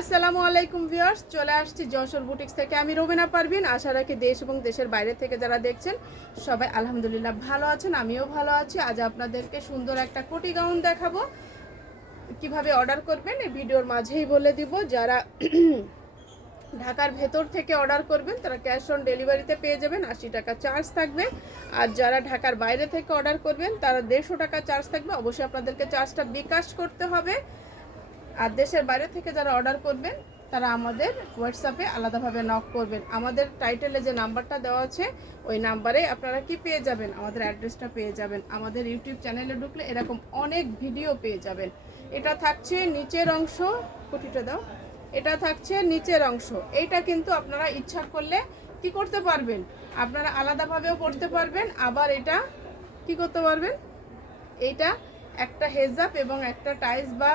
আসসালামু আলাইকুম ভিউয়ার্স, চলে আসছি যশোর বুটিক্স থেকে। আমি রবিনা পারভিন। আশা রাখি দেশ এবং দেশের বাইরে থেকে যারা দেখছেন সবাই আলহামদুলিল্লাহ ভালো আছেন, আমিও ভালো আছি। আজ আপনাদেরকে সুন্দর একটা কোটি গাউন দেখাবো। কিভাবে অর্ডার করবেন এই ভিডিওর মাঝেই বলে দিব। যারা ঢাকার ভেতর থেকে অর্ডার করবেন তারা ক্যাশ অন ডেলিভারিতে পেয়ে যাবেন, 80 টাকা চার্জ থাকবে। আর যারা ঢাকার বাইরে থেকে অর্ডার করবেন তারা 150 টাকা চার্জ থাকবে। অবশ্যই আপনাদেরকে চার্জটা বিকাশ করতে হবে। আর দেশের বাইরে থেকে যারা অর্ডার করবেন তারা আমাদের হোয়াটসঅ্যাপে আলাদাভাবে নক করবেন। আমাদের টাইটেলে যে নাম্বারটা দেওয়া আছে ওই নাম্বারে আপনারা কি পেয়ে যাবেন, আমাদের অ্যাড্রেসটা পেয়ে যাবেন। আমাদের ইউটিউব চ্যানেলে ঢুকলে এরকম অনেক ভিডিও পেয়ে যাবেন। এটা থাকছে নিচের অংশ, কুটিটা দাও। এটা থাকছে নিচের অংশ। এইটা কিন্তু আপনারা ইচ্ছা করলে কি করতে পারবেন, আপনারা আলাদাভাবেও করতে পারবেন। আবার এটা কি করতে পারবেন, এইটা একটা হেজাব এবং একটা টাইস বা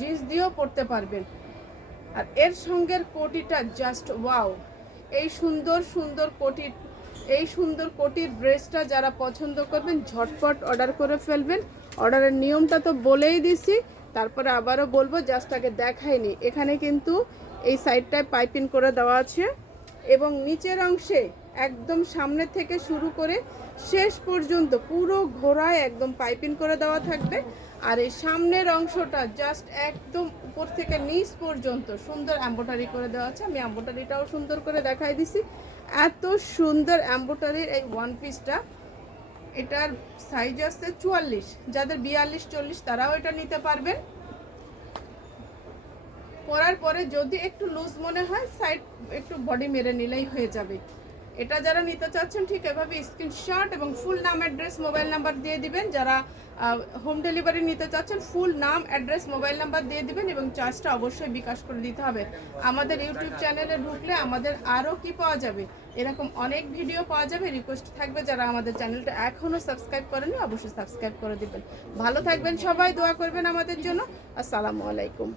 জিন্স দিয়েও পরতে পারবেন। আর এর সঙ্গের কোটিটা জাস্ট ওয়াও। এই সুন্দর সুন্দর কোটির ড্রেসটা যারা পছন্দ করবেন ঝটপট অর্ডার করে ফেলবেন। অর্ডারের নিয়মটা তো বলেই দিছি, তারপরে আবারও বলবো, জাস্ট আগে দেখাইনি। এখানে কিন্তু এই সাইডটায় পাইপিং করে দেওয়া আছে এবং নিচের অংশে একদম সামনে থেকে শুরু করে শেষ পর্যন্ত পুরো ঘোড়ায় একদম পাইপিং করে দেওয়া থাকবে। আর এই সামনের অংশটা জাস্ট একদম উপর থেকে নিচ পর্যন্ত সুন্দর এমব্রয়ডারি করে দেওয়া আছে। আমি এমব্রয়ডারিটাও সুন্দর করে দেখাই দিছি। এত সুন্দর এমব্রয়ডারির এই ওয়ান পিসটা, এটার সাইজ আছে 44। যাদের 42-40 তারাও এটা নিতে পারবেন। পরার পরে যদি একটু লুজ মনে হয় সাইড একটু বডি মেরে নিলেই হয়ে যাবে। এটা যারা নিতে চাচ্ছেন ঠিক এভাবে স্ক্রিনশট এবং ফুল নাম অ্যাড্রেস মোবাইল নাম্বার দিয়ে দিবেন। যারা হোম ডেলিভারি নিতে চাচ্ছেন ফুল নাম অ্যাড্রেস মোবাইল নাম্বার দিয়ে দিবেন এবং চার্জটা অবশ্যই বিকাশ করে দিতে হবে। আমাদের ইউটিউব চ্যানেলে ঢুকলে আমাদের আরও কি পাওয়া যাবে, এরকম অনেক ভিডিও পাওয়া যাবে। রিকোয়েস্ট থাকবে যারা আমাদের চ্যানেলটা এখনও সাবস্ক্রাইব করেনি অবশ্যই সাবস্ক্রাইব করে দিবেন। ভালো থাকবেন সবাই, দোয়া করবেন আমাদের জন্য। আসসালামু আলাইকুম।